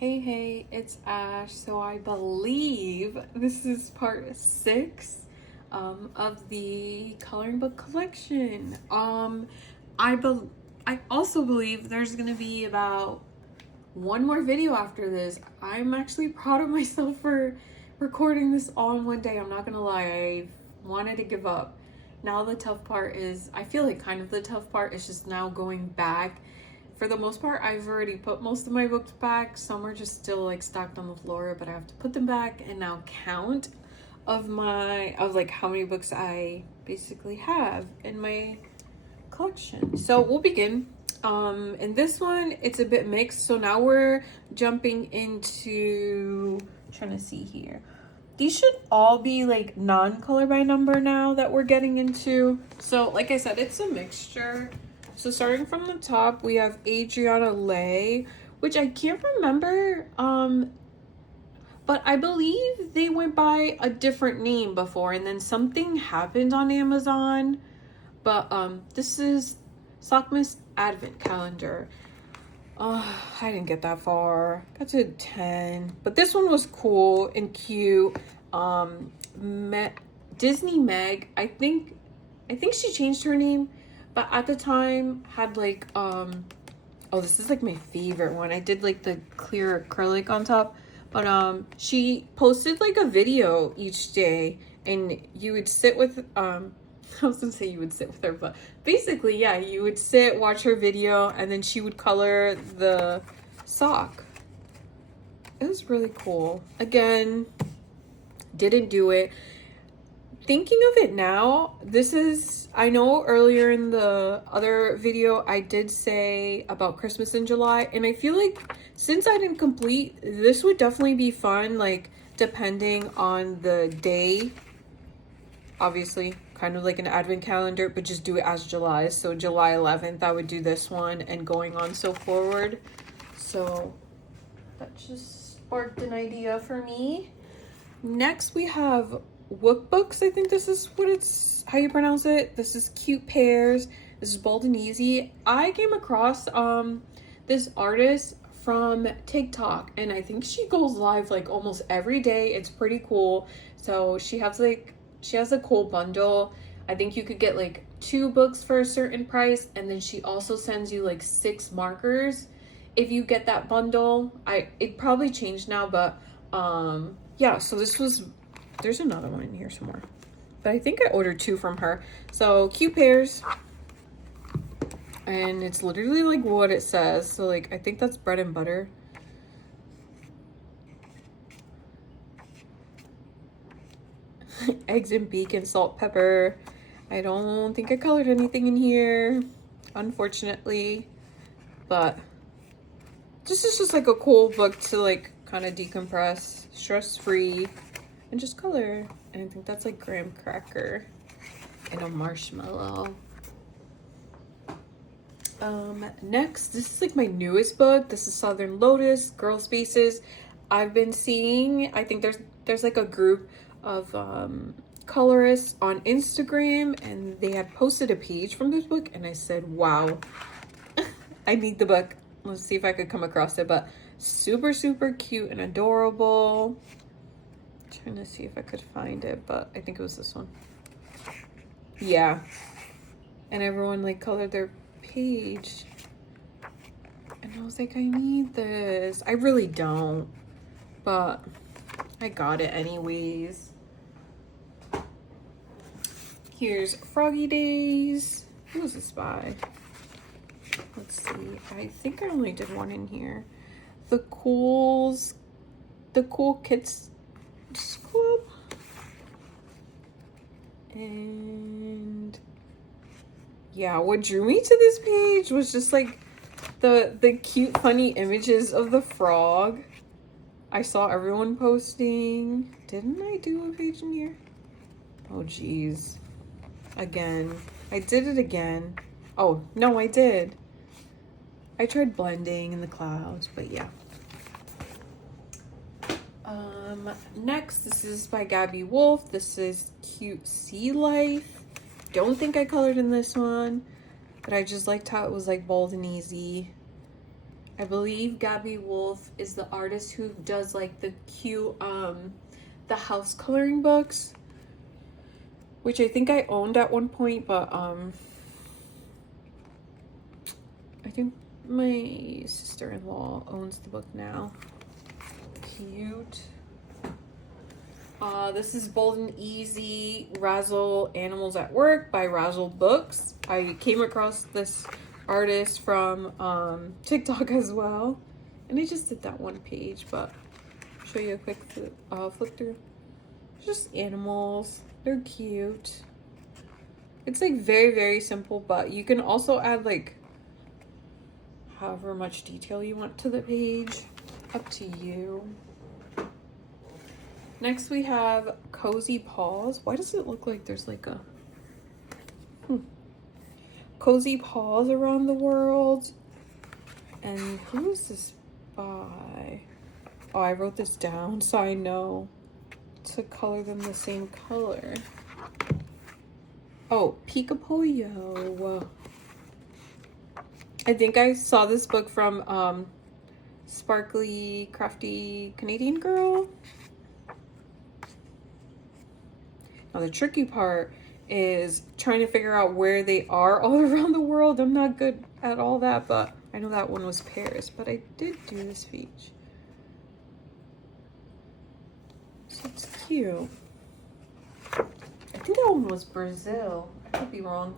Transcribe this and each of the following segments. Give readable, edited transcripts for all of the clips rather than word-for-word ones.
Hey, it's Ash. So I believe this is part 6 of the coloring book collection. I also believe there's gonna be about one more video after this. I'm actually proud of myself for recording this all in one day. I'm not gonna lie, I wanted to give up. Now the tough part is, I feel like kind of the tough part is just now going back. For the most part, I've already put most of my books back. Some are just still like stacked on the floor, but I have to put them back and now count of like how many books I basically have in my collection. So we'll begin. In this one, it's a bit mixed. So now we're jumping into, trying to see here. These should all be like non-color by number now that we're getting into. So like I said, it's a mixture. So starting from the top, we have Adriana Lay, which I can't remember, but I believe they went by a different name before, and then something happened on Amazon. But this is Sockmas Advent Calendar. I didn't get that far. Got to 10, but this one was cool and cute. Disney Meg, I think she changed her name. But at the time had like, oh, this is like my favorite one. I did like the clear acrylic on top, but she posted like a video each day, and you would sit with, I was gonna say you would sit with her, but basically, yeah, you would sit, watch her video, and then she would color the sock. It was really cool. Again, didn't do it. Thinking of it now, this is, I know earlier in the other video I did say about Christmas in July, and I feel like since I didn't complete, this would definitely be fun, like depending on the day. Obviously, kind of like an advent calendar, but just do it as July. So July 11th, I would do this one and going on so forward. So that just sparked an idea for me. Next, we have Wook Books. I think this is what it's, how you pronounce it. This is Cute Pears. This is Bold and Easy. I came across this artist from TikTok, and I think she goes live like almost every day. It's pretty cool. So she has a cool bundle. I think you could get like 2 books for a certain price, and then she also sends you like 6 markers if you get that bundle. It probably changed now, but yeah, so this was, there's another one in here somewhere, but I think I ordered 2 from her. So Cute Pears, and it's literally like what it says. So like, I think that's bread and butter. Eggs and bacon, salt, pepper. I don't think I colored anything in here, unfortunately, but this is just like a cool book to like kind of decompress, stress-free, and just color. And I think that's like graham cracker and a marshmallow. Next, this is like my newest book. This is Southern Lotus, Girl Spaces. I've been seeing, I think there's like a group of colorists on Instagram, and they had posted a page from this book, and I said, wow, I need the book. Let's see if I could come across it, but super cute and adorable. Trying to see if I could find it, but I think it was this one. Yeah, and everyone like colored their page, and I was like, I need this. I really don't, but I got it anyways. Here's Froggy Days. Who was this by? Let's see, I think I only did one in here. The Cool Kids Club. And yeah, what drew me to this page was just like the cute funny images of the frog. I saw everyone posting. Didn't I do a page in here? Oh geez, again, I did it again. Oh no, I did. I tried blending in the clouds, but yeah. Next, this is by Gabby Wolf. This is Cute Sea Life. Don't think I colored in this one, but I just liked how it was like bold and easy. I believe Gabby Wolf is the artist who does like the cute the house coloring books, which I think I owned at one point, but I think my sister-in-law owns the book now. Cute. This is Bold and Easy Razzle Animals at Work by Razzle Books. I came across this artist from TikTok as well, and I just did that one page, but I'll show you a quick flip through. Just animals. They're cute. It's like very, very simple, but you can also add like however much detail you want to the page. Up to you. Next we have Cozy Paws. Why does it look like there's like a Cozy Paws around the world? And who is this by? Oh, I wrote this down so I know to color them the same color. Oh, Picapollo. I think I saw this book from Sparkly Crafty Canadian Girl. Now the tricky part is trying to figure out where they are all around the world. I'm not good at all that, but I know that one was Paris, but I did do this speech. So it's cute. I think that one was Brazil. I could be wrong.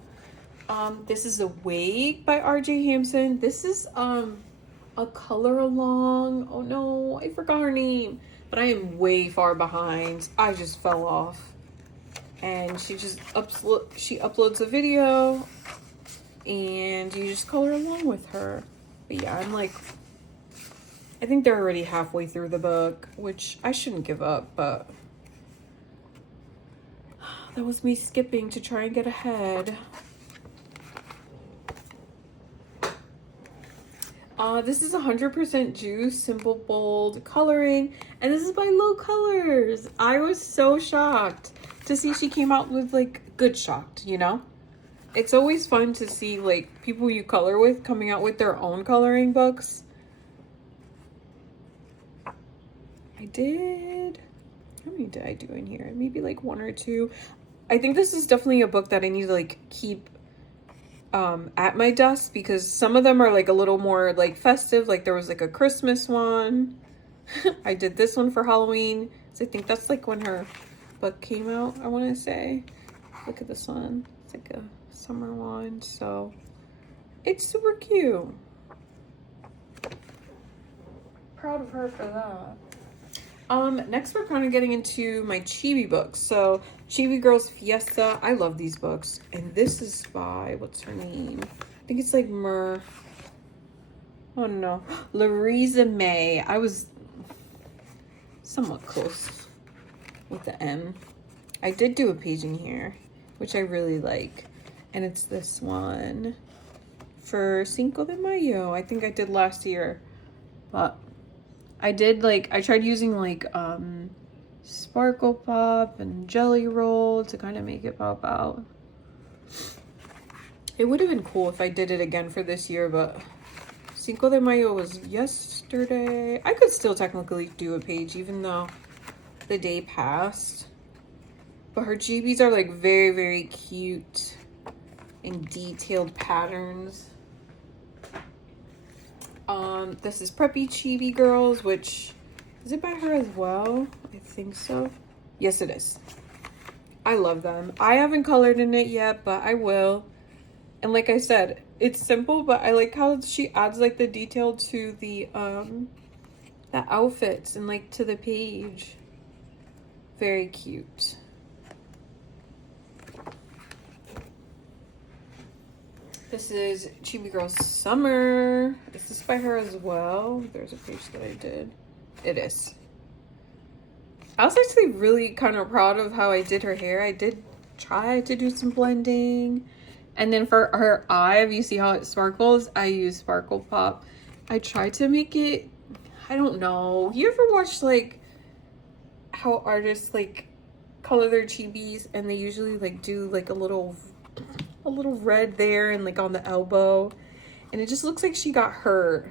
This is Awake by R.J. Hampson. This is a color along. Oh no, I forgot her name. But I am way far behind. I just fell off. And she just uploads a video and you just color along with her. But yeah, I'm like, I think they're already halfway through the book, which I shouldn't give up, but that was me skipping to try and get ahead. This is 100% juice, simple, bold coloring, and this is by Low Colors. I was so shocked to see she came out with like good shocked, you know? It's always fun to see like people you color with coming out with their own coloring books. I did, how many did I do in here? Maybe like 1 or 2. I think this is definitely a book that I need to like keep at my desk because some of them are like a little more like festive. Like there was like a Christmas one. I did this one for Halloween. So I think that's like when her book came out, I want to say. Look at this one. It's like a summer one. So it's super cute. Proud of her for that. Next we're kind of getting into my Chibi books. So Chibi Girls Fiesta. I love these books. And this is by, what's her name? I think it's like oh no, Louisa May. I was somewhat close with the M. I did do a page in here, which I really like. And it's this one for Cinco de Mayo. I think I did last year. But I did like, I tried using like Sparkle Pop and Jelly Roll to kind of make it pop out. It would have been cool if I did it again for this year, but Cinco de Mayo was yesterday. I could still technically do a page even though the day passed. But her Chibis are like very, very cute and detailed patterns. This is Preppy Chibi Girls, which, is it by her as well? I think so. Yes, it is. I love them. I haven't colored in it yet, but I will. And like I said, it's simple, but I like how she adds like the detail to the outfits and like to the page. Very cute. This is Chibi Girls Summer. Is this by her as well? There's a page that I did. It is. I was actually really kind of proud of how I did her hair. I did try to do some blending. And then for her eye, if you see how it sparkles, I use Sparkle Pop. I tried to make it, I don't know. You ever watch like how artists like color their chibis and they usually like do like a little red there and like on the elbow, and it just looks like she got hurt.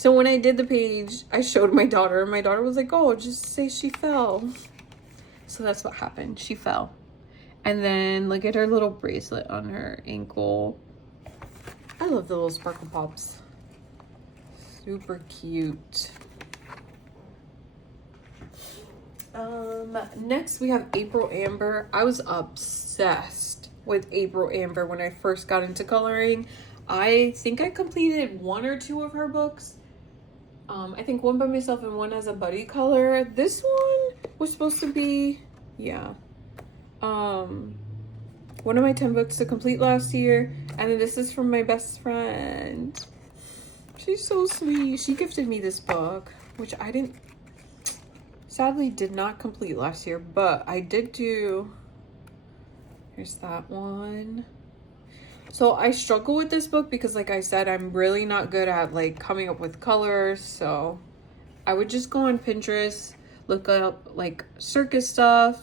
So when I did the page, I showed my daughter, and my daughter was like, oh, just say she fell. So that's what happened. She fell. And then look at her little bracelet on her ankle. I love the little sparkle pops. Super cute. Next we have April Amber. I was obsessed with April Amber when I first got into coloring. I think I completed 1 or 2 of her books. I think one by myself and one as a buddy color. This one was supposed to be, yeah, one of my 10 books to complete last year. And then this is from my best friend. She's so sweet. She gifted me this book, which I sadly did not complete last year, but I did do, here's that one. So I struggle with this book because, like I said, I'm really not good at like coming up with colors. So I would just go on Pinterest, look up like circus stuff.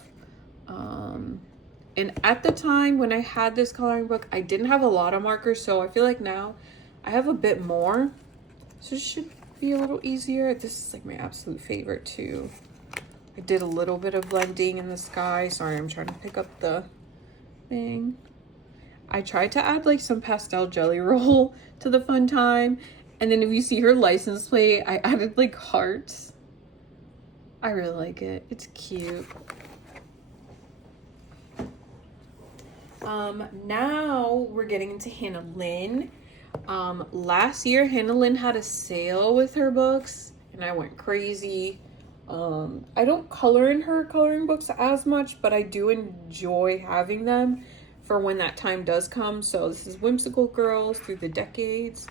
And at the time when I had this coloring book, I didn't have a lot of markers. So I feel like now I have a bit more. So it should be a little easier. This is like my absolute favorite too. I did a little bit of blending in the sky. Sorry, I'm trying to pick up the thing. I tried to add like some pastel jelly roll to the fun time. And then if you see her license plate, I added like hearts. I really like it. It's cute. Now we're getting into Hannah Lynn. Last year, Hannah Lynn had a sale with her books and I went crazy. I don't color in her coloring books as much, but I do enjoy having them for when that time does come. So this is Whimsical Girls Through the Decades.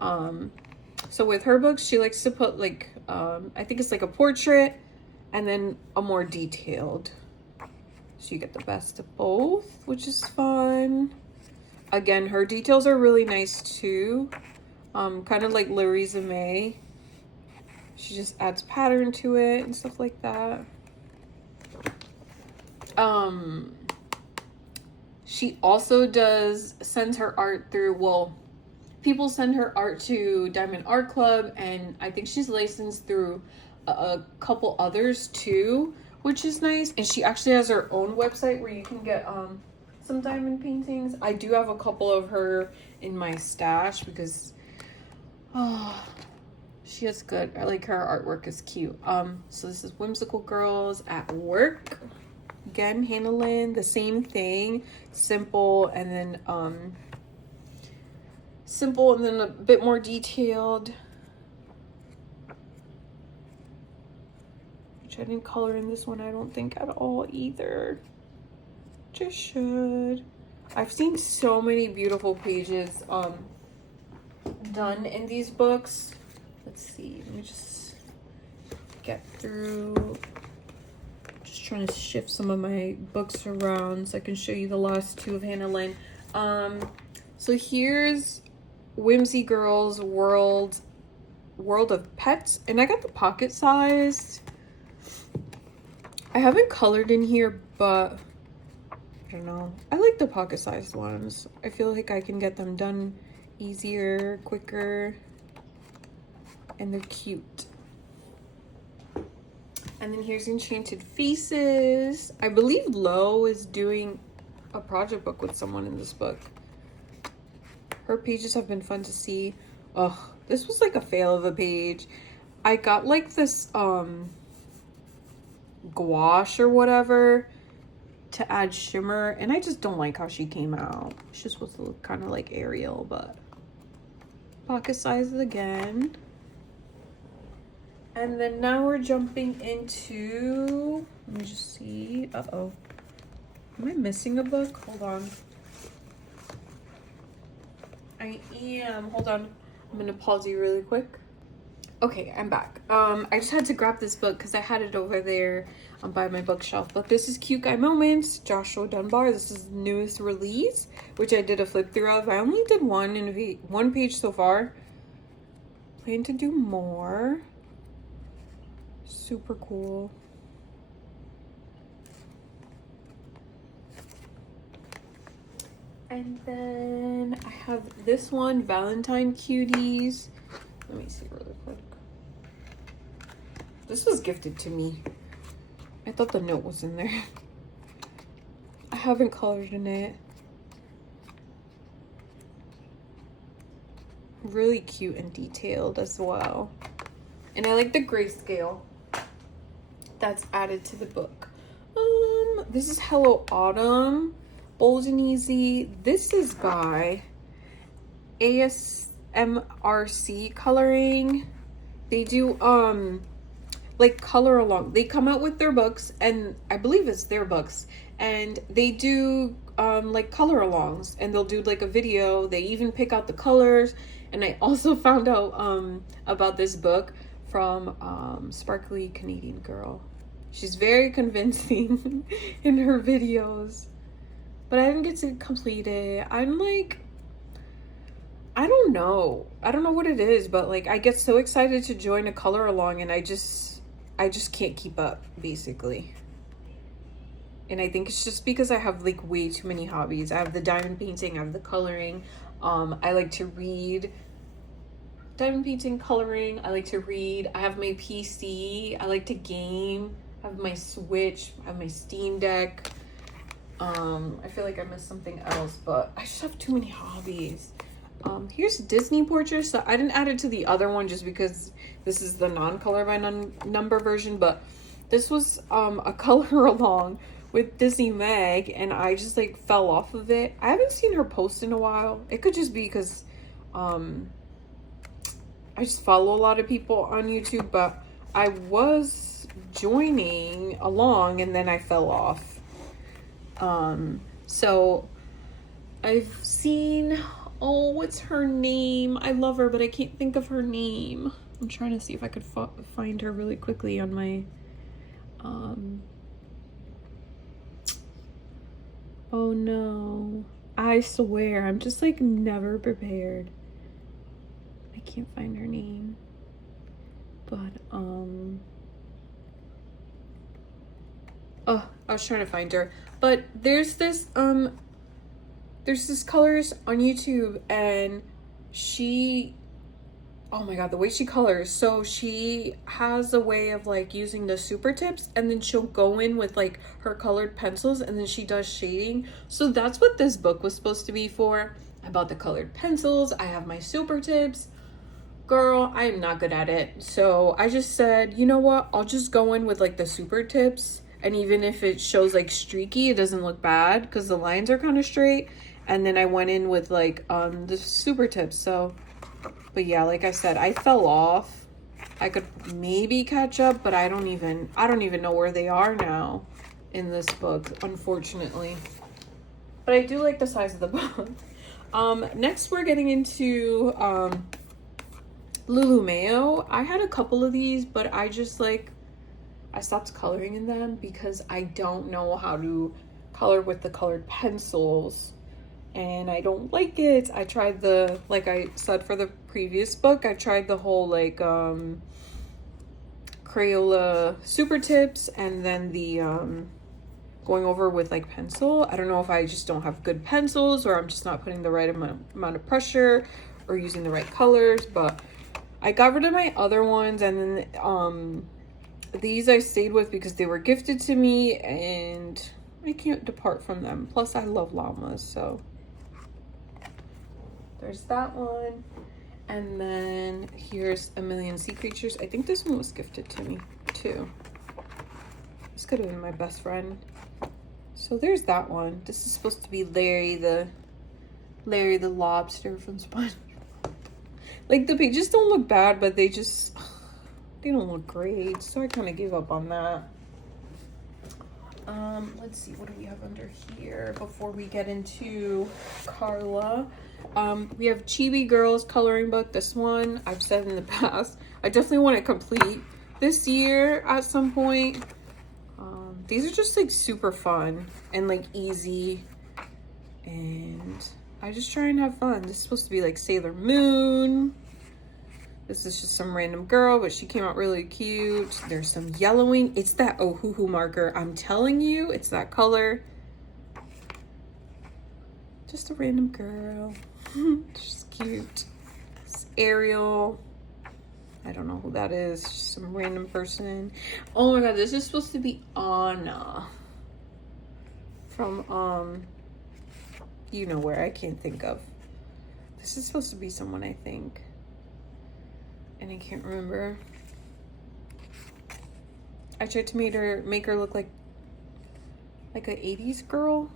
So with her books, she likes to put like, I think it's like a portrait and then a more detailed. So you get the best of both, which is fun. Again, her details are really nice too. Kind of like Louisa May. She just adds pattern to it and stuff like that. She also sends her art through, well, people send her art to Diamond Art Club, and I think she's licensed through a couple others too, which is nice. And she actually has her own website where you can get some diamond paintings. I do have a couple of her in my stash because she is good. I like her artwork is cute. So this is Whimsical Girls at Work. Again, Hannah Lynn, the same thing. Simple and then a bit more detailed. Which I didn't color in this one, I don't think at all either. Just should. I've seen so many beautiful pages done in these books. Let's see, let me just get through. Just trying to shift some of my books around so I can show you the last 2 of Hannah Lynn. So here's Whimsy Girls World of Pets, and I got the pocket sized. I haven't colored in here, but I don't know. I like the pocket sized ones. I feel like I can get them done easier, quicker, and they're cute. And then here's Enchanted Faces. I believe Lo is doing a project book with someone in this book. Her pages have been fun to see. Ugh, this was like a fail of a page. I got like this gouache or whatever to add shimmer, and I just don't like how she came out. She's supposed to look kind of like Ariel, but pocket sizes again. And then now we're jumping into, let me just see. Uh-oh. Am I missing a book? Hold on. I am. Hold on. I'm going to pause you really quick. Okay, I'm back. I just had to grab this book because I had it over there by my bookshelf. But this is Cute Guy Moments, Joshua Dunbar. This is the newest release, which I did a flip through of. I only did one page so far. Plan to do more. Super cool. And then I have this one, Valentine Cuties. Let me see really quick. This was gifted to me. I thought the note was in there. I haven't colored in it. Really cute and detailed as well. And I like the grayscale that's added to the book. This is Hello Autumn, Bold and Easy. This is by ASMRC Coloring. They do like color along. They come out with their books, and I believe it's their books, and they do like color alongs, and they'll do like a video. They even pick out the colors. And I also found out about this book from Sparkly Canadian Girl. She's very convincing in her videos, but I didn't get to complete it. I'm like, I don't know what it is, but like I get so excited to join a color along, and I just can't keep up, basically. And I think it's just because I have like way too many hobbies. I have the diamond painting, I have the coloring. I like to read. Diamond painting, coloring. I like to read. I have my PC. I like to game. I have my Switch. I have my Steam Deck. I feel like I missed something else, but I just have too many hobbies. Here's Disney portraits. So I didn't add it to the other one just because this is the non-color by number version, but this was a color along with Disney Meg, and I just like fell off of it. I haven't seen her post in a while. It could just be because I just follow a lot of people on YouTube, but I was joining along and then I fell off. So I've seen, oh, what's her name? I love her, but I can't think of her name. I'm trying to see if I could find her really quickly on my oh no, I swear I'm just like never prepared. I can't find her name, but oh, I was trying to find her, but there's this colorist on YouTube, and she, oh my god, the way she colors. So she has a way of like using the super tips, and then she'll go in with like her colored pencils, and then she does shading. So that's what this book was supposed to be for. I bought the colored pencils. I have my super tips. Girl, I am not good at it. So I just said, you know what? I'll just go in with like the super tips. And even if it shows like streaky, it doesn't look bad because the lines are kind of straight. And then I went in with like the super tips. So, but yeah, like I said, I fell off. I could maybe catch up, but I don't even know where they are now in this book, unfortunately. But I do like the size of the book. Next we're getting into Lulu Mayo. I had a couple of these, but I just like, I stopped coloring in them because I don't know how to color with the colored pencils, and I don't like it. I tried the, like I said for the previous book, I tried the whole like Crayola super tips, and then the going over with like pencil. I don't know if I just don't have good pencils, or I'm just not putting the right amount of pressure or using the right colors, but I got rid of my other ones, and then these I stayed with because they were gifted to me and I can't depart from them. Plus I love llamas, so there's that one. And then here's A Million Sea Creatures. I think this one was gifted to me too. This could have been my best friend. So there's that one. This is supposed to be Larry the lobster from SpongeBob. Like the pages don't look bad, but they don't look great. So I kind of gave up on that. Let's see, what do we have under here before we get into Carla? We have Chibi Girls coloring book. This one, I've said in the past, I definitely want to complete this year at some point. These are just like super fun and like easy, and I just try and have fun. This is supposed to be like Sailor Moon. This is just some random girl, but she came out really cute. There's some yellowing. It's that Ohuhu marker. I'm telling you, it's that color. Just a random girl. She's cute. It's Ariel. I don't know who that is. Just some random person. Oh my god, this is supposed to be Anna from you know where. I can't think of. This is supposed to be someone, I think, and I can't remember. I tried to make her look like an 80s girl.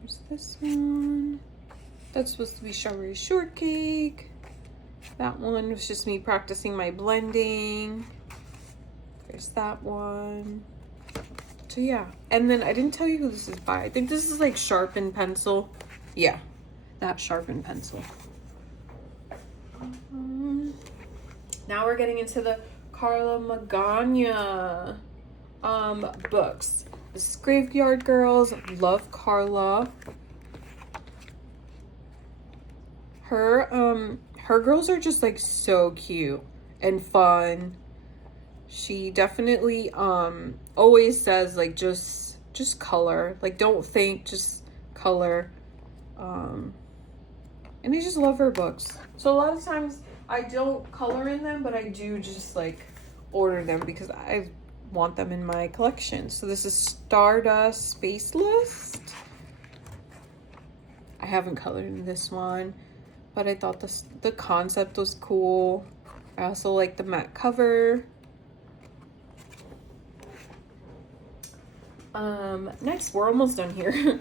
There's this one. That's supposed to be Strawberry Shortcake. That one was just me practicing my blending. There's that one. So yeah, and then I didn't tell you who this is by. I think this is like sharpened pencil. Yeah, that sharpened pencil. Now we're getting into the Carla Magana books. This is Graveyard Girls. Love Carla. Her girls are just like so cute and fun. She definitely always says like just color. Like don't think, just color. And I just love her books. So a lot of times I don't color in them, but I do just like order them because I want them in my collection. So this is Stardust Space List. I haven't colored in this one, but I thought the concept was cool. I also like the matte cover. Next, we're almost done here.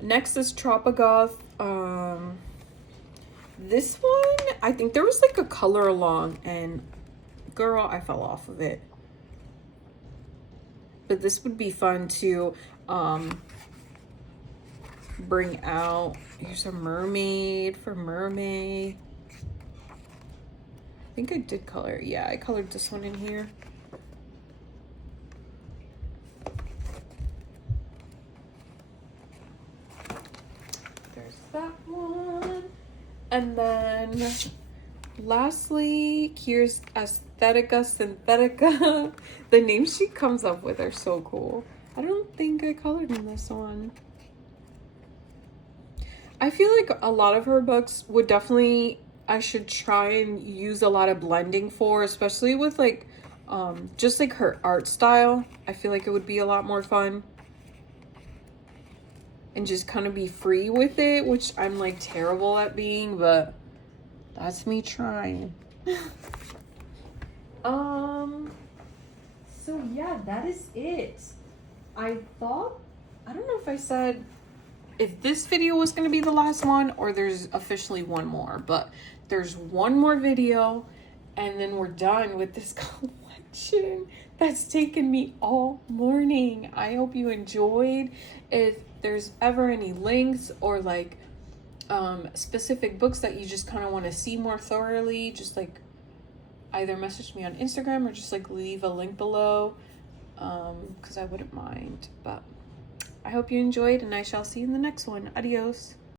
Next is Tropagoth. This one, I think there was like a color along, and girl, I fell off of it. But this would be fun to bring out. Here's a mermaid for mermaid. I think I did color. Yeah, I colored this one in here. There's that one. And then lastly, here's Aesthetica Synthetica. The names she comes up with are so cool. I don't think I colored in this one. I feel like a lot of her books would definitely, I should try and use a lot of blending for, especially with like, just like her art style. I feel like it would be a lot more fun. And just kind of be free with it, which I'm like terrible at being, but that's me trying. So yeah, that is it. I don't know if I said if this video was going to be the last one or there's officially one more, but there's one more video and then we're done with this collection that's taken me all morning. I hope you enjoyed. If there's ever any links or like specific books that you just kind of want to see more thoroughly, just like either message me on Instagram or just like leave a link below, because I wouldn't mind. But I hope you enjoyed and I shall see you in the next one. Adios.